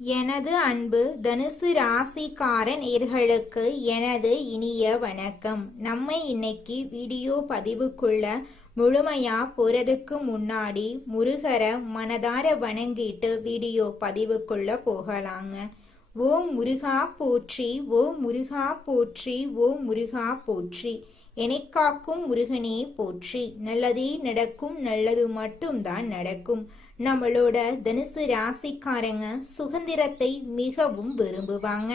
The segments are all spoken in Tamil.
எனது அன்பு தனுசு ராசிக்கார நேயர்களுக்கு எனது இனிய வணக்கம். நம்ம இன்னைக்கு வீடியோ பதிவுக்குள்ள முழுமையா போறதுக்கு முன்னாடி முருகரை மனதார வணங்கிட்டு வீடியோ பதிவுக்குள்ள போகலாங்க. ஓம் முருகா போற்றி, ஓம் முருகா போற்றி, ஓம் முருகா போற்றி. எனைக்காக்கும் முருகனே போற்றி. நல்லதே நடக்கும், நல்லது மட்டும்தான் நடக்கும். நம்மளோட தனுசு ராசிக்காரங்க சுதந்திரத்தை மிகவும் விரும்புவாங்க.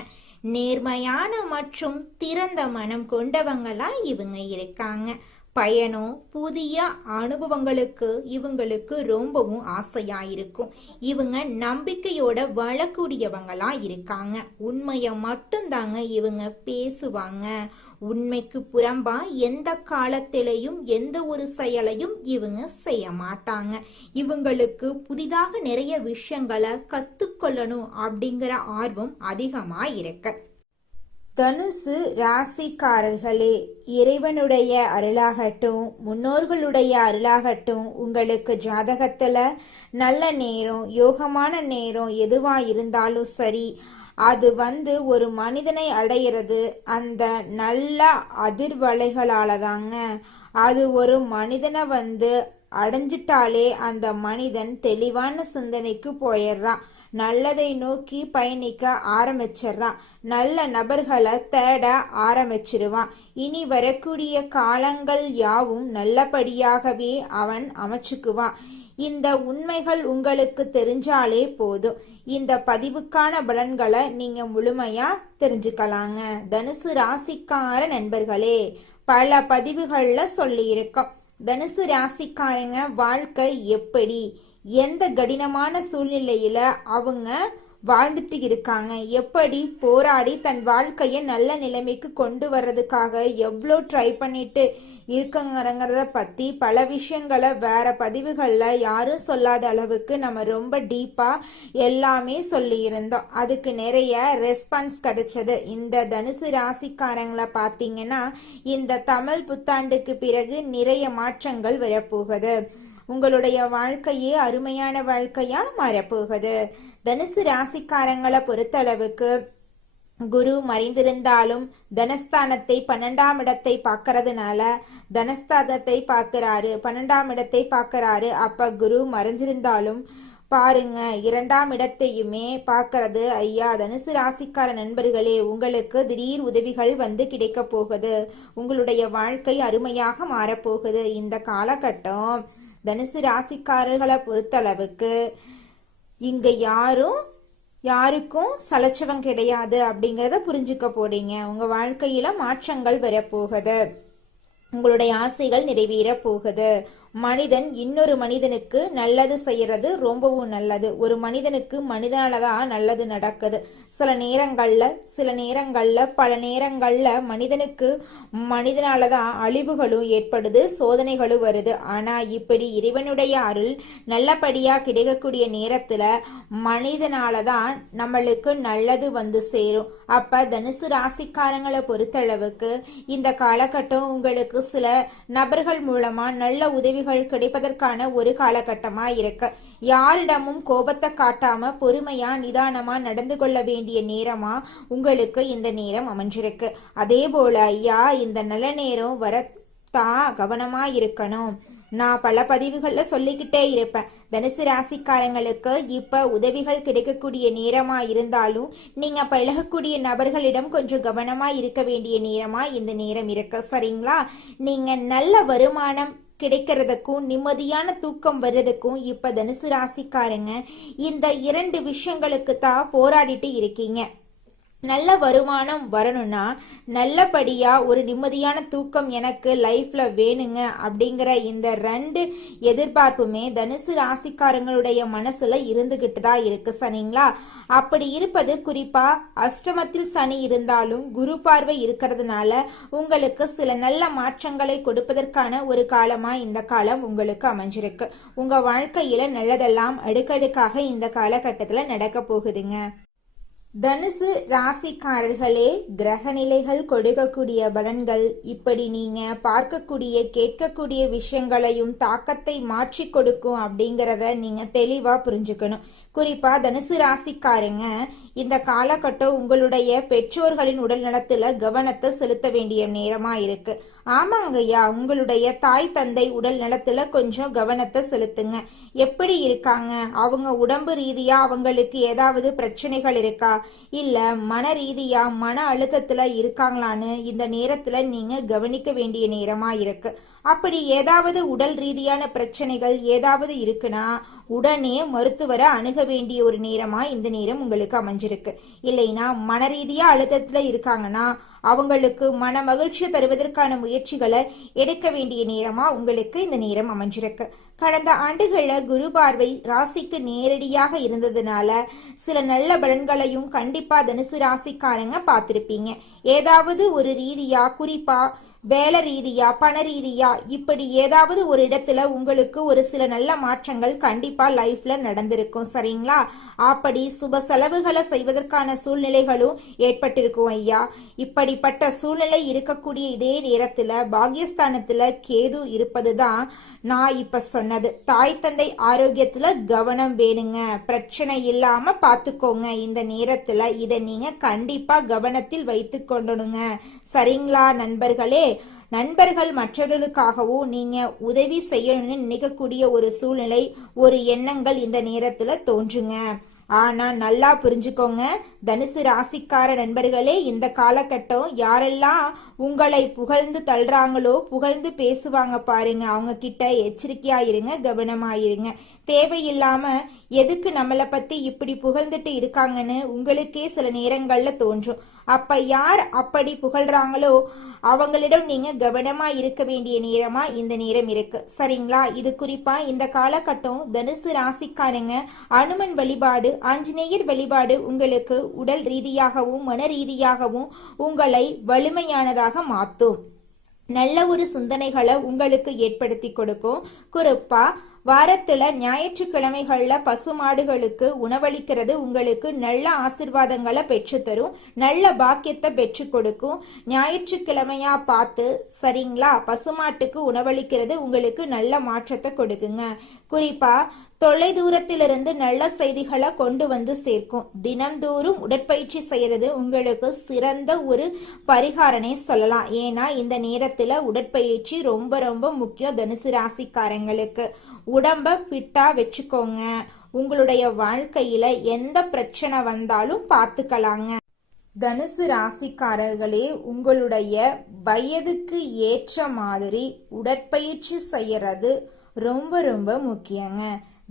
நேர்மையான மற்றும் திறந்த மனம் கொண்டவங்களா இவங்க இருக்காங்க. பயணம், புதிய அனுபவங்களுக்கு இவங்களுக்கு ரொம்பவும் ஆசையா இருக்கும். இவங்க நம்பிக்கையோட வாழக்கூடியவங்களா இருக்காங்க. உண்மையை மட்டும்தாங்க இவங்க பேசுவாங்க. உண்மைக்கு புறம்பா எந்த காலத்திலையும் எந்த ஒரு செயலையும் இவங்க செய்ய மாட்டாங்க. இவங்களுக்கு புதிதாக நிறைய விஷயங்களை கத்துக்கொள்ளணும் அப்படிங்கிற ஆர்வம் அதிகமா இருக்கு. தனுசு ராசிக்காரர்களே, இறைவனுடைய அருளாகட்டும், முன்னோர்களுடைய அருளாகட்டும், உங்களுக்கு ஜாதகத்துல நல்ல நேரம், யோகமான நேரம் எதுவா இருந்தாலும் சரி, அது ஒரு மனிதனை அடையிறது அந்த நல்ல அதிர்வலைகளால தாங்க. அது ஒரு மனிதனை அடைஞ்சிட்டாலே அந்த மனிதன் தெளிவான சிந்தனைக்கு போயிடுறான். நல்லதை நோக்கி பயணிக்க ஆரம்பிச்சிடறான். நல்ல நபர்களை தேட ஆரம்பிச்சிருவான். இனி வரக்கூடிய காலங்கள் யாவும் நல்லபடியாகவே அவன் அமைச்சுக்குவான். இந்த உண்மைகள் உங்களுக்கு தெரிஞ்சாலே போதும். இந்த பதிவுக்கான பலன்களை நீங்க முழுமையா தெரிஞ்சுக்கலாங்க. தனுசு ராசிக்கார நண்பர்களே, பல பதிவுகள்ல சொல்லி இருக்கோம். தனுசு ராசிக்காரங்க வாழ்க்கை எப்படி, எந்த கடினமான சூழ்நிலையில அவங்க வாழ்ந்துட்டு இருக்காங்க, எப்படி போராடி தன் வாழ்க்கையை நல்ல நிலைமைக்கு கொண்டு வர்றதுக்காக எவ்வளோ ட்ரை பண்ணிட்டு இருக்கங்கிறத பத்தி பல விஷயங்களை வேற பதிவுகள்ல யாரும் சொல்லாத அளவுக்கு நம்ம ரொம்ப டீப்பா எல்லாமே சொல்லி இருந்தோம். அதுக்கு நிறைய ரெஸ்பான்ஸ் கிடைச்சது. இந்த தனுசு ராசிக்காரங்களை பார்த்தீங்கன்னா இந்த தமிழ் புத்தாண்டுக்கு பிறகு நிறைய மாற்றங்கள் வரப்போகுது. உங்களுடைய வாழ்க்கையே அருமையான வாழ்க்கையா மாறப்போகுது. தனுசு ராசிக்காரங்களை பொறுத்தளவுக்கு குரு மறைந்திருந்தாலும் தனஸ்தானத்தை 12ஆம் இடத்தை பார்க்கறதுனால தனஸ்தானத்தை பார்க்கிறாரு, 12ஆம் இடத்தை பார்க்கிறாரு. அப்ப குரு மறைஞ்சிருந்தாலும் பாருங்க, 2ஆம் இடத்தையுமே பார்க்கறது. ஐயா தனுசு ராசிக்கார நண்பர்களே, உங்களுக்கு திடீர் உதவிகள் கிடைக்க போகுது. உங்களுடைய வாழ்க்கை அருமையாக மாறப்போகுது. இந்த காலகட்டம் தனுசு ராசிக்காரர்களை பொறுத்தளவுக்கு இங்க யாருக்கும் சலச்சவம் கிடையாது அப்படிங்கிறத புரிஞ்சுக்க போறீங்க. உங்க வாழ்க்கையில மாற்றங்கள் வரப்போகுது. உங்களுடைய ஆசைகள் நிறைவேற போகுது. மனிதன் இன்னொரு மனிதனுக்கு நல்லது செய்யறது ரொம்பவும் நல்லது. ஒரு மனிதனுக்கு மனிதனாலதான் நல்லது நடக்குது. சில நேரங்கள்ல பல நேரங்கள்ல மனிதனுக்கு மனிதனாலதான் அழிவுகளும் ஏற்படுது, சோதனைகளும் வருது. ஆனா இப்படி இறைவனுடைய அருள் நல்லபடியா கிடைக்கக்கூடிய நேரத்துல மனிதனாலதான் நம்மளுக்கு நல்லது சேரும். அப்ப தனுசு ராசிக்காரங்களை பொறுத்தளவுக்கு இந்த காலகட்டம் உங்களுக்கு சில நபர்கள் மூலமா நல்ல உதவிகள் கிடைப்பதற்கான ஒரு காலகட்டமா இருக்கு. யாரிடமும் கோபத்தை காட்டாம பொறுமையா நிதானமா நடந்து கொள்ள வேண்டிய நேரமா உங்களுக்கு இந்த நேரம் அமைஞ்சிருக்கு. அதே போல ஐயா இந்த நல்ல நேரம் வரத்தான் கவனமா இருக்கணும். நான் பல பதிவுகள்ல சொல்லிக்கிட்டே இருப்பேன். தனுசு ராசிக்காரங்களுக்கு இப்ப உதவிகள் கிடைக்கக்கூடிய நேரமா இருந்தாலும் நீங்க பழகக்கூடிய நபர்களிடம் கொஞ்சம் கவனமா இருக்க வேண்டிய நேரமா இந்த நேரம் இருக்கு. சரிங்களா? நீங்க நல்ல வருமானம் கிடைக்கிறதுக்கும் நிம்மதியான தூக்கம் வர்றதுக்கும் இப்ப தனுசு ராசிக்காரங்க இந்த 2 விஷயங்களுக்கு தான் போராடிட்டு இருக்கீங்க. நல்ல வருமானம் வரணும்னா நல்லபடியா ஒரு நிம்மதியான தூக்கம் எனக்கு லைஃப்ல வேணுங்க அப்படிங்கிற இந்த 2 எதிர்பார்ப்புமே தனுசு ராசிக்காரங்களுடைய மனசுல இருந்துகிட்டு தான் இருக்கு. சரிங்களா? அப்படி இருப்பது குறிப்பா அஷ்டமத்தில் சனி இருந்தாலும் குரு பார்வை இருக்கிறதுனால உங்களுக்கு சில நல்ல மாற்றங்களை கொடுப்பதற்கான ஒரு காலமா இந்த காலம் உங்களுக்கு அமைஞ்சிருக்கு. உங்க வாழ்க்கையில நல்லதெல்லாம் அடுக்கடுக்காக இந்த காலகட்டத்துல நடக்க போகுதுங்க. தனுசு ராசிக்காரர்களே, கிரக நிலைகள் கொடுக்கக்கூடிய பலன்கள் இப்படி நீங்க பார்க்கக்கூடிய கேட்கக்கூடிய விஷயங்களையும் தாக்கத்தை மாற்றி கொடுக்கும் அப்படிங்கிறத நீங்க தெளிவா புரிஞ்சுக்கணும். குறிப்பா தனுசு ராசிக்காரங்க இந்த காலகட்டம் உங்களுடைய பெற்றோர்களின் உடல் நலத்துல கவனத்தை செலுத்த வேண்டிய நேரமா இருக்கு. ஆமாங்கய்யா, உங்களுடைய தாய் தந்தை உடல் நலத்துல கொஞ்சம் கவனத்தை செலுத்துங்க. எப்படி இருக்காங்க, அவங்க உடம்பு ரீதியா அவங்களுக்கு ஏதாவது பிரச்சனைகள் இருக்கா, இல்ல மன ரீதியா மன அழுத்தத்துல இருக்காங்களான்னு இந்த நேரத்துல நீங்க கவனிக்க வேண்டிய நேரமா இருக்கு. அப்படி ஏதாவது உடல் ரீதியான பிரச்சனைகள் ஏதாவது இருக்குன்னா உடனே மருத்துவரை அணுக வேண்டிய ஒரு நேரமா இந்த நேரம் உங்களுக்கு அமைஞ்சிருக்கு. இல்லைன்னா மன ரீதியா அழுத்தத்துல இருக்காங்கன்னா அவங்களுக்கு மன மகிழ்ச்சியை தருவதற்கான முயற்சிகளை எடுக்க வேண்டிய நேரமா உங்களுக்கு இந்த நேரம் அமைஞ்சிருக்கு. கடந்த ஆண்டுகள்ல குரு பார்வை ராசிக்கு நேரடியாக இருந்ததுனால சில நல்ல பலன்களையும் கண்டிப்பா தனுசு ராசிக்காரங்க பார்த்திருப்பீங்க. ஏதாவது ஒரு ரீதியா, குறிப்பா வேலை ரீதியா பண ரீதியா இப்படி ஏதாவது ஒரு இடத்துல உங்களுக்கு ஒரு சில நல்ல மாற்றங்கள் கண்டிப்பா லைஃப்ல நடந்திருக்கும். சரிங்களா? அப்படி சுப செலவுகளை செய்வதற்கான சூழ்நிலைகளும் ஏற்பட்டிருக்கும் ஐயா. இப்படிப்பட்ட சூழ்நிலை இருக்கக்கூடிய இதே நேரத்துல பாகியஸ்தானத்துல கேது இருப்பதுதான் நான் இப்ப சொன்னது. தாய் தந்தை ஆரோக்கியத்துல கவனம் வேணுங்க, பிரச்சனை இல்லாம பாத்துக்கோங்க. இந்த நேரத்துல இதை நீங்க கண்டிப்பா கவனத்தில் வைத்து கொண்டனுங்க. சரிங்களா நண்பர்களே? நண்பர்கள் மற்றவர்களுக்காகவும் நீங்க உதவி செய்யணும்னு நினைக்கக்கூடிய ஒரு சூழ்நிலை, ஒரு எண்ணங்கள் இந்த நேரத்துல தோன்றுங்க. ஆனா நல்லா புரிஞ்சுக்கோங்க தனுசு ராசிக்கார நண்பர்களே, இந்த காலகட்டம் யாரெல்லாம் உங்களை புகழ்ந்து தள்ளுறாங்களோ, புகழ்ந்து பேசுவாங்க பாருங்க, அவங்க கிட்ட எச்சரிக்கையா இருங்க, கவனமா இருங்க. தேவையில்லாம எதுக்கு நம்மளை பத்தி இப்படி புகழ்ந்துட்டு இருக்காங்கன்னு உங்களுக்கே சில நேரங்கள்ல தோன்றும். அப்ப யார் அப்படி புகழ்றாங்களோ அவங்களிடம் நீங்க கவனமா இருக்க வேண்டிய நேரமா இந்த நேரம் இருக்கு. சரிங்களா? இது குறிப்பா இந்த காலகட்டம் தனுசு ராசிக்காரங்க அனுமன் வழிபாடு, ஆஞ்சநேயர் வழிபாடு உங்களுக்கு உடல் ரீதியாகவும் மன ரீதியாகவும் உங்களை வலிமையானதாக மாற்றும். நல்ல ஒரு சிந்தனைகளை உங்களுக்கு ஏற்படுத்தி கொடுக்கும். குறிப்பா வாரத்துல ஞாயிற்றுக்கிழமைகள்ல பசுமாடுகளுக்கு உணவளிக்கிறது உங்களுக்கு நல்ல ஆசிர்வாதங்களை பெற்றுத்தரும், நல்ல பாக்கியத்தை பெற்று கொடுக்கும். ஞாயிற்றுக்கிழமையா பார்த்து சரிங்களா பசுமாட்டுக்கு உணவளிக்கிறது உங்களுக்கு நல்ல மாற்றத்தை கொடுக்குங்க. குறிப்பா தொலை தூரத்திலிருந்து நல்ல செய்திகளை கொண்டு வந்து சேர்க்கும். தினந்தோறும் உடற்பயிற்சி செய்யறது உங்களுக்கு சிறந்த ஒரு பரிகாரனே சொல்லலாம். ஏன்னா இந்த நேரத்துல உடற்பயிற்சி ரொம்ப ரொம்ப முக்கியம் தனுசு ராசிக்காரங்களுக்கு. உடம்ப ஃபிட்டா வச்சுக்கோங்க. உங்களுடைய வாழ்க்கையில எந்த பிரச்சனை வந்தாலும் பார்த்துக்கலாங்க. தனுசு ராசிக்காரர்களே, உங்களுடைய வயதுக்கு ஏற்ற மாதிரி உடற்பயிற்சி செய்யறது ரொம்ப ரொம்ப முக்கியங்க.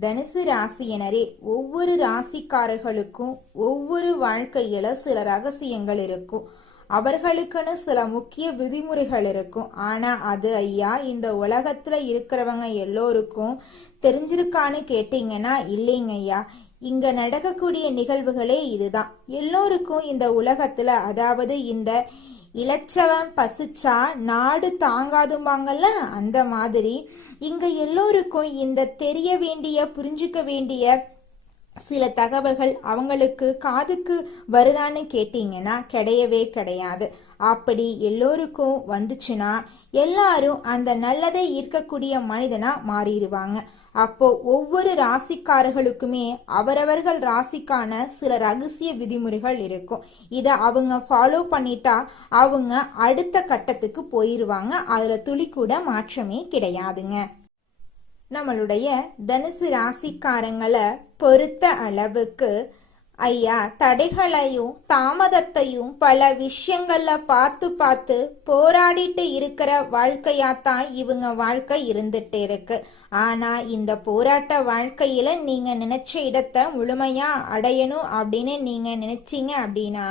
தனுசு ராசியினரே, ஒவ்வொரு ராசிக்காரர்களுக்கும் ஒவ்வொரு வாழ்க்கையில சில ரகசியங்கள் இருக்கும். அவர்களுக்குன்னு சில முக்கிய விதிமுறைகள் இருக்கும். ஆனா அது ஐயா இந்த உலகத்துல இருக்கிறவங்க எல்லோருக்கும் தெரிஞ்சிருக்கான்னு கேட்டீங்கன்னா இல்லைங்க ஐயா. இங்க நடக்கக்கூடிய நிகழ்வுகளே இதுதான். எல்லோருக்கும் இந்த உலகத்துல, அதாவது இந்த இளைச்சவன் பசிச்சா நாடு தாங்காதும்பாங்கல்ல, அந்த மாதிரி இங்க எல்லோருக்கும் இந்த தெரிய வேண்டிய புரிஞ்சுக்க வேண்டிய சில தகவல்கள் அவங்களுக்கு காதுக்கு வருதான்னு கேட்டீங்கன்னா கிடையவே கிடையாது. அப்படி எல்லோருக்கும் வந்துச்சுன்னா எல்லாரும் அந்த நல்லதை ஈர்க்கக்கூடிய மனிதனா மாறிடுவாங்க. அப்போ ஒவ்வொரு ராசிக்காரர்களுக்குமே அவரவர்கள் ராசிக்கான சில ரகசிய விதிமுறைகள் இருக்கும். இதை அவங்க ஃபாலோ பண்ணிட்டா அவங்க அடுத்த கட்டத்துக்கு போயிருவாங்க. அதுல துளி கூட மாற்றமே கிடையாதுங்க. நம்மளுடைய தனுசு ராசிக்காரங்களை பொறுத்த அளவுக்கு ஐயா தடைகளையும் தாமதத்தையும் பல விஷயங்கள்ல பார்த்து பார்த்து போராடிட்டு இருக்கிற வாழ்க்கையாத்தான் இவங்க வாழ்க்கை இருந்துட்டு இருக்கு. ஆனா இந்த போராட்ட வாழ்க்கையில நீங்க நினைச்ச இடத்தை முழுமையா அடையணும் அப்படின்னு நீங்க நினைச்சீங்க அப்படின்னா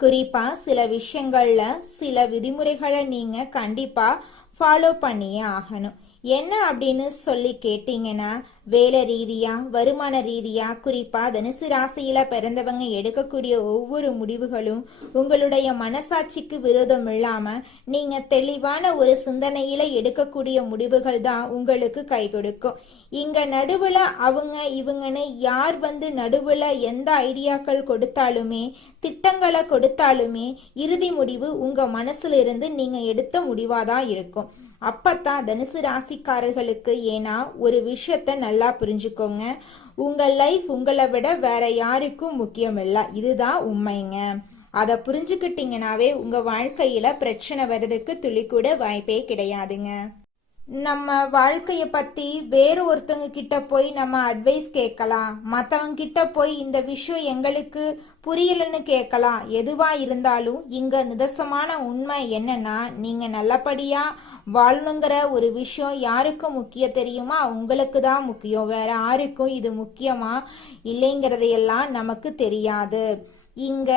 குறிப்பா சில விஷயங்கள்ல சில விதிமுறைகளை நீங்க கண்டிப்பா ஃபாலோ பண்ணியே ஆகணும். என்ன அப்படின்னு சொல்லி கேட்டீங்கன்னா, வேலை ரீதியா, வருமான ரீதியா, குறிப்பா தனுசு ராசியில பிறந்தவங்க எடுக்கக்கூடிய ஒவ்வொரு முடிவுகளும் உங்களுடைய மனசாட்சிக்கு விரோதம் இல்லாம நீங்க தெளிவான ஒரு சிந்தனையில எடுக்கக்கூடிய முடிவுகள் தான் உங்களுக்கு கை கொடுக்கும். இங்க நடுவுல அவங்க இவங்கன்னு யார் வந்து நடுவுல எந்த ஐடியாக்கள் கொடுத்தாலுமே, திட்டங்களை கொடுத்தாலுமே, இறுதி முடிவு உங்க மனசுல இருந்து நீங்க எடுத்த முடிவாதான் இருக்கும். அப்பத்தான் தனுசு ராசிக்காரர்களுக்கு, ஏன்னா ஒரு விஷயத்த நல்லா புரிஞ்சுக்கோங்க, உங்க லைஃப் உங்களை விட வேற யாருக்கும் முக்கியம் இல்லை. இதுதான் உண்மைங்க. அதை புரிஞ்சுக்கிட்டீங்கன்னாவே உங்க வாழ்க்கையில பிரச்சனை வர்றதுக்கு துளி கூட வாய்ப்பே கிடையாதுங்க. நம்ம வாழ்க்கைய பத்தி வேறு ஒருத்தவங்க கிட்ட போய் நம்ம அட்வைஸ் கேட்கலாம், மற்றவங்க கிட்ட போய் இந்த விஷயம் எங்களுக்கு புரியலன்னு கேட்கலாம். எதுவா இருந்தாலும் இங்க நிதர்சனமான உண்மை என்னன்னா, நீங்க நல்லபடியா வாழணுங்கிற ஒரு விஷயம் யாருக்கு முக்கியம் தெரியுமா? உங்களுக்கு தான் முக்கியம். வேற யாருக்கும் இது முக்கியமா இல்லைங்கிறதையெல்லாம் நமக்கு தெரியாது. இங்க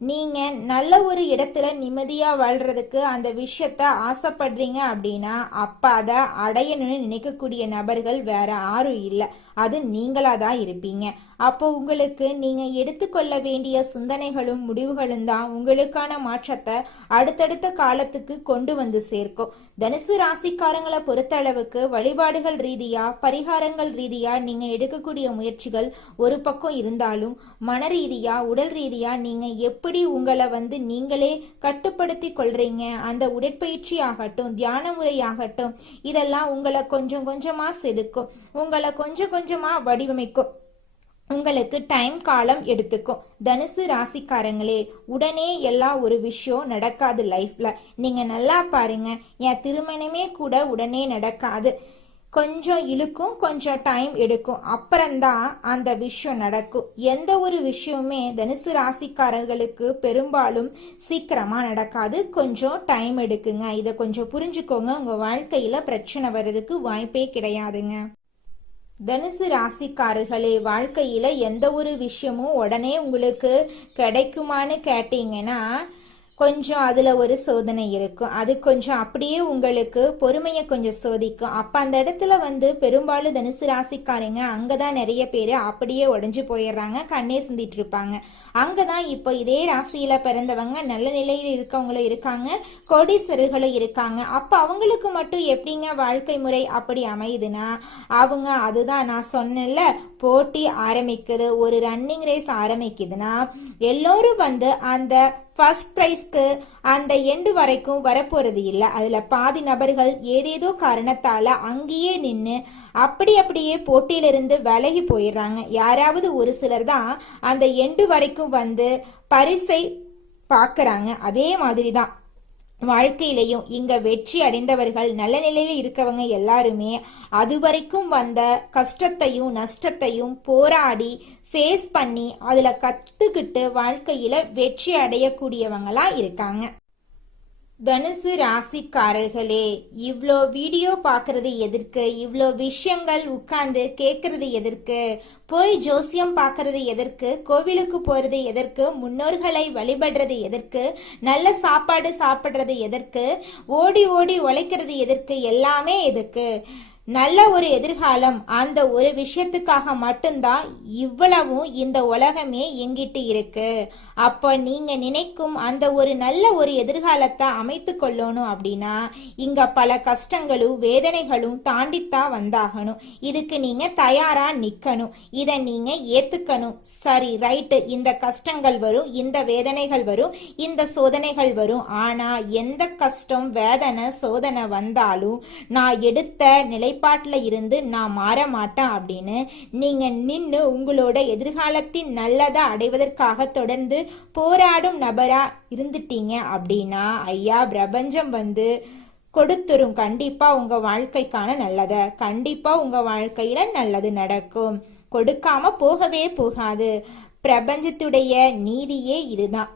நீங்க நல்ல ஒரு இடத்துல நிம்மதியா வாழ்றதுக்கு அந்த விஷயத்த ஆசைப்படுறீங்க அப்படின்னா, அப்ப அதை அடையணும்னு நினைக்கக்கூடிய நபர்கள் வேற யாரும் இல்லை, அது நீங்களா தான் இருப்பீங்க. அப்போ உங்களுக்கு நீங்க எடுத்துக்கொள்ள வேண்டிய சிந்தனைகளும் முடிவுகளும் தான் உங்களுக்கான மாற்றத்தை அடுத்தடுத்த காலத்துக்கு கொண்டு வந்து சேர்க்கும். தனுசு ராசிக்காரங்களை பொறுத்த அளவுக்கு வழிபாடுகள் ரீதியா, பரிகாரங்கள் ரீதியா நீங்க எடுக்கக்கூடிய முயற்சிகள் ஒரு பக்கம் இருந்தாலும், மன ரீதியா, உடல் ரீதியா நீங்க எப்படி உங்களை வந்து நீங்களே கட்டுப்படுத்தி கொள்றீங்க, அந்த உடற்பயிற்சி ஆகட்டும், தியான முறை ஆகட்டும், இதெல்லாம் உங்களை கொஞ்சம் கொஞ்சமா செதுக்கும், உங்களை கொஞ்சம் கொஞ்சமா வடிவமைக்கும், உங்களுக்கு டைம் காலம் எடுத்துக்கும். தனுசு ராசிக்காரங்களே, உடனே எல்லாம் ஒரு விஷயம் நடக்காது லைஃப்ல. நீங்க நல்லா பாருங்க, என் திருமணமே கூட உடனே நடக்காது. கொஞ்சம் இழுக்கும், கொஞ்சம் டைம் எடுக்கும், அப்புறம்தான் அந்த விஷயம் நடக்கும். எந்த ஒரு விஷயமுமே தனுசு ராசிக்காரர்களுக்கு பெரும்பாலும் சீக்கிரமா நடக்காது, கொஞ்சம் டைம் எடுக்குங்க. இதை கொஞ்சம் புரிஞ்சுக்கோங்க. உங்க வாழ்க்கையில பிரச்சனை வர்றதுக்கு வாய்ப்பே கிடையாதுங்க. தனுசு ராசிக்காரர்களே, வாழ்க்கையில எந்த ஒரு விஷயமும் உடனே உங்களுக்கு கிடைக்குமான்னு கேட்டீங்கன்னா, கொஞ்சம் அதுல ஒரு சோதனை இருக்கும். அது கொஞ்சம் அப்படியே உங்களுக்கு பொறுமையை கொஞ்சம் சோதிக்கும். அப்ப அந்த இடத்துல வந்து பெரும்பாலும் தனுசு ராசிக்காரங்க அங்கதான் நிறைய பேர் அப்படியே உடைஞ்சு போயிடுறாங்க, கண்ணீர் சிந்திட்டு இருப்பாங்க. அங்கதான் இப்போ இதே ராசியில பிறந்தவங்க நல்ல நிலையில் இருக்கவங்களும் இருக்காங்க, கோடீஸ்வரர்களும் இருக்காங்க. அப்ப அவங்களுக்கு மட்டும் எப்படிங்க வாழ்க்கை முறை அப்படி அமையுதுன்னா, அவங்க அதுதான் நான் சொன்னேன்ல, போட்டி ஆரம்பிக்குது, ஒரு ரன்னிங் ரேஸ் ஆரம்பிக்குதுன்னா எல்லோரும் வந்து அந்த ஃபர்ஸ்ட் ப்ரைஸ்க்கு அந்த எண்டு வரைக்கும் வரப்போறது இல்லை. அதுல பாதி நபர்கள் ஏதேதோ காரணத்தால அங்கேயே நின்று அப்படியே போட்டியிலிருந்து விலகி போயிடுறாங்க. யாராவது ஒரு சிலர் தான் அந்த எண்டு வரைக்கும் வந்து பரிசை பார்க்கறாங்க. அதே மாதிரி தான் வாழ்க்கையிலையும் இங்க வெற்றி அடைந்தவர்கள், நல்ல நிலையில இருக்கவங்க எல்லாருமே அது வரைக்கும் வந்த கஷ்டத்தையும் நஷ்டத்தையும் போராடி ஃபேஸ் பண்ணி அதுல கத்துக்கிட்டு வாழ்க்கையில வெற்றி அடையக்கூடியவங்களா இருக்காங்க. தனுசு ராசிக்காரர்களே, இவ்வளோ வீடியோ பார்க்கறது எதற்கு? இவ்வளோ விஷயங்கள் உட்கார்ந்து கேட்கறது எதற்கு? போய் ஜோசியம் பார்க்கறது எதற்கு? கோவிலுக்கு போறது எதற்கு? முன்னோர்களை வழிபடுறது எதற்கு? நல்ல சாப்பாடு சாப்பிட்றது எதற்கு? ஓடி ஓடி உழைக்கிறது எதற்கு? எல்லாமே எதுக்கு? நல்ல ஒரு எதிர்காலம், அந்த ஒரு விஷயத்துக்காக மட்டும்தான் இவ்வளவும் இந்த உலகமே எங்கிட்டு இருக்கு. அப்ப நீங்க நினைக்கும் அந்த ஒரு நல்ல ஒரு எதிர்காலத்தை அமைத்து கொள்ளணும் அப்படின்னா இங்க பல கஷ்டங்களும் வேதனைகளும் தாண்டித்தான் வந்தாகணும். இதுக்கு நீங்க தயாரா நிக்கணும், இதை நீங்க ஏத்துக்கணும். சரி, ரைட்டு, இந்த கஷ்டங்கள் வரும், இந்த வேதனைகள் வரும், இந்த சோதனைகள் வரும். ஆனா எந்த கஷ்டம், வேதனை, சோதனை வந்தாலும் நான் எடுத்த நிலைப்பாட்டில் இருந்து நான் மாற மாட்டேன் அப்படின்னு நீங்க நின்று உங்களோட எதிர்காலத்தின் நல்லதை அடைவதற்காக தொடர்ந்து போராடும் நபரா இருந்துட்டீங்க அப்படின்னா ஐயா பிரபஞ்சம் வந்து கொடுத்துரும். கண்டிப்பா உங்க வாழ்க்கைக்கான நல்லத, கண்டிப்பா உங்க வாழ்க்கையில நல்லது நடக்கும். கொடுக்காம போகவே போகாது. பிரபஞ்சத்துடைய நீதியே இதுதான்.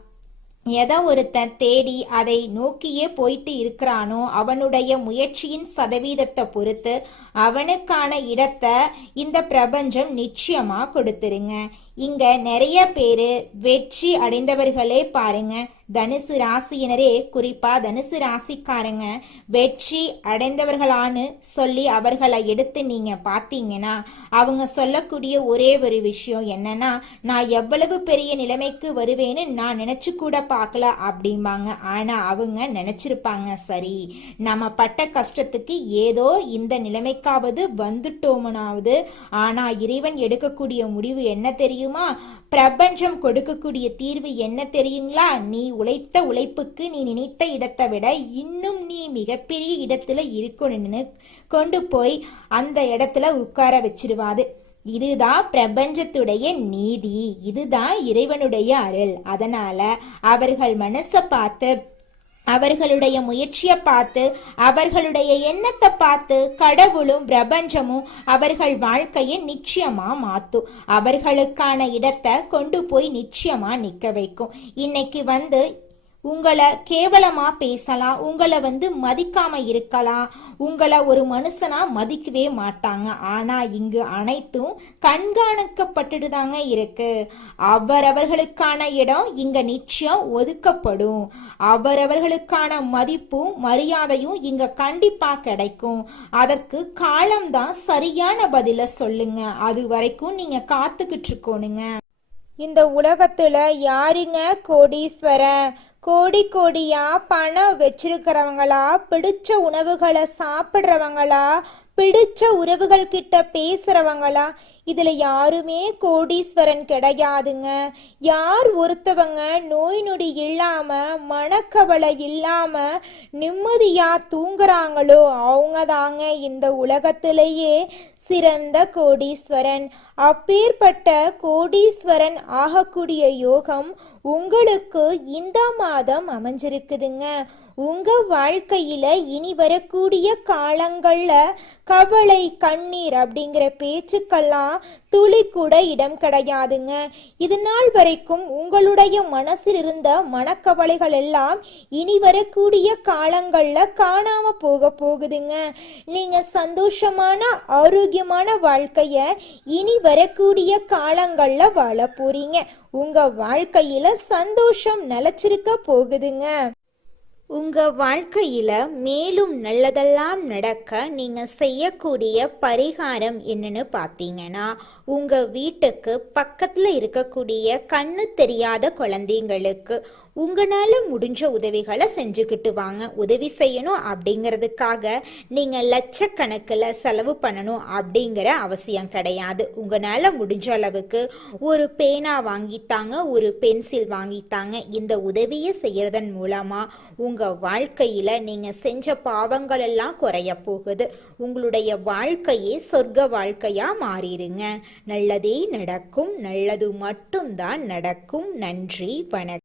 எதை ஒருத்தன் தேடி அதை நோக்கியே போயிட்டு இருக்கிறானோ அவனுடைய முயற்சியின் சதவீதத்தை பொறுத்து அவனுக்கான இடத்தை இந்த பிரபஞ்சம் நிச்சயமா கொடுத்துருங்க. இங்க நிறைய பேரு வெற்றி அடைந்தவர்களே பாருங்க, தனுசு ராசியினரே, குறிப்பா தனுசு ராசிக்காரங்க வெற்றி அடைந்தவர்களான்னு சொல்லி அவர்களை எடுத்து நீங்க பாத்தீங்கன்னா அவங்க சொல்லக்கூடிய ஒரே ஒரு விஷயம் என்னன்னா, நான் எவ்வளவு பெரிய நிலைமைக்கு வருவேன்னு நான் நினைச்சு கூட பார்க்கல அப்படிம்பாங்க. ஆனா அவங்க நினைச்சிருப்பாங்க, சரி நம்ம பட்ட கஷ்டத்துக்கு ஏதோ இந்த நிலைமைக்காவது வந்துட்டோம்னாவது. ஆனா இறைவன் எடுக்கக்கூடிய முடிவு என்ன தெரியுமா? பிரபஞ்சம் கொடுக்கக்கூடிய தீர்வு என்ன தெரியுங்களா? நீ உழைத்த உழைப்புக்கு நீ நினைத்த இடத்தை விட இன்னும் நீ மிகப்பெரிய இடத்துல இருக்கணும்னு கொண்டு போய் அந்த இடத்துல உட்கார வச்சிருவாது. இதுதான் பிரபஞ்சத்துடைய நீதி, இதுதான் இறைவனுடைய அருள். அதனால அவர்கள் மனசை பார்த்து, அவர்களுடைய முயற்சியை பார்த்து, அவர்களுடைய எண்ணத்தை பார்த்து கடவுளும் பிரபஞ்சமும் அவர்கள் வாழ்க்கையை நிச்சயமா மாத்தும். அவர்களுக்கான இடத்தை கொண்டு போய் நிச்சயமா நிக்க வைக்கும். இன்னைக்கு உங்களை கேவலமா பேசலாம், உங்களை மதிக்காம இருக்கலாம், உங்களை ஒரு மனுஷனா மதிக்கவே மாட்டாங்க. ஆனா இங்கு அனைத்தும் கண்காணிக்கப்பட்டுட்டு தாங்க இருக்கு. அவரவர்களுக்கான இடம் இங்க நிச்சயம் ஒதுக்கப்படும். அவரவர்களுக்கான மதிப்பும் மரியாதையும் இங்க கண்டிப்பா கிடைக்கும். அதற்கு காலம்தான் சரியான பதில சொல்லுங்க. அது வரைக்கும் நீங்க காத்துக்கிட்டு இருக்கணுங்க. இந்த உலகத்துல யாருங்க கோடீஸ்வரன்? கோடி கோடியா பணம் வச்சிருக்கிறவங்களா, பிடிச்ச உணவுகளை சாப்பிட்றவங்களா, பிடிச்ச உறவுகள் கிட்ட பேசுறவங்களா? இதுல யாருமே கோடீஸ்வரன் கிடையாதுங்க. யார் ஒருத்தவங்க நோய் நொடி இல்லாம மனக்கவலை இல்லாம நிம்மதியா தூங்குறாங்களோ அவங்க தாங்க இந்த உலகத்திலேயே சிறந்த கோடீஸ்வரன். அப்பேற்பட்ட கோடீஸ்வரன் ஆகக்கூடிய யோகம் உங்களுக்கு இந்த மாதம் அமைஞ்சிருக்குதுங்க. உங்க வாழ்க்கையில இனி வரக்கூடிய காலங்கள்ல கவலை கண்ணீர் அப்படிங்கிற பேச்சுக்கெல்லாம் துளி கூட இடம் கிடையாதுங்க. இது நாள் வரைக்கும் உங்களுடைய மனசில் இருந்த மனக்கவலைகள் எல்லாம் இனி வரக்கூடிய காலங்கள்ல காணாம போகுதுங்க. நீங்க சந்தோஷமான ஆரோக்கியமான வாழ்க்கைய இனி வரக்கூடிய காலங்கள்ல வாழ போறீங்க. உங்க வாழ்க்கையில சந்தோஷம் நிலைச்சிருக்க போகுதுங்க. உங்க வாழ்க்கையில மேலும் நல்லதெல்லாம் நடக்க நீங்க செய்யக்கூடிய பரிகாரம் என்னன்னு பார்த்தீங்கன்னா, உங்க வீட்டுக்கு பக்கத்துல இருக்கக்கூடிய கண்ணு தெரியாத குழந்தைங்களுக்கு உங்களால முடிஞ்ச உதவிகளை செஞ்சுக்கிட்டு வாங்க. உதவி செய்யணும் அப்படிங்கிறதுக்காக நீங்க லட்சக்கணக்கில் செலவு பண்ணணும் அப்படிங்கிற அவசியம் கிடையாது. உங்களால முடிஞ்ச அளவுக்கு ஒரு பேனா வாங்கித்தாங்க, ஒரு பென்சில் வாங்கித்தாங்க. இந்த உதவியை செய்யறதன் மூலமா உங்க வாழ்க்கையில நீங்க செஞ்ச பாவங்கள் எல்லாம் குறைய போகுது. உங்களுடைய வாழ்க்கையே சொர்க்க வாழ்க்கையா மாறிடுங்க. நல்லதே நடக்கும், நல்லது மட்டும்தான் நடக்கும். நன்றி, வணக்கம்.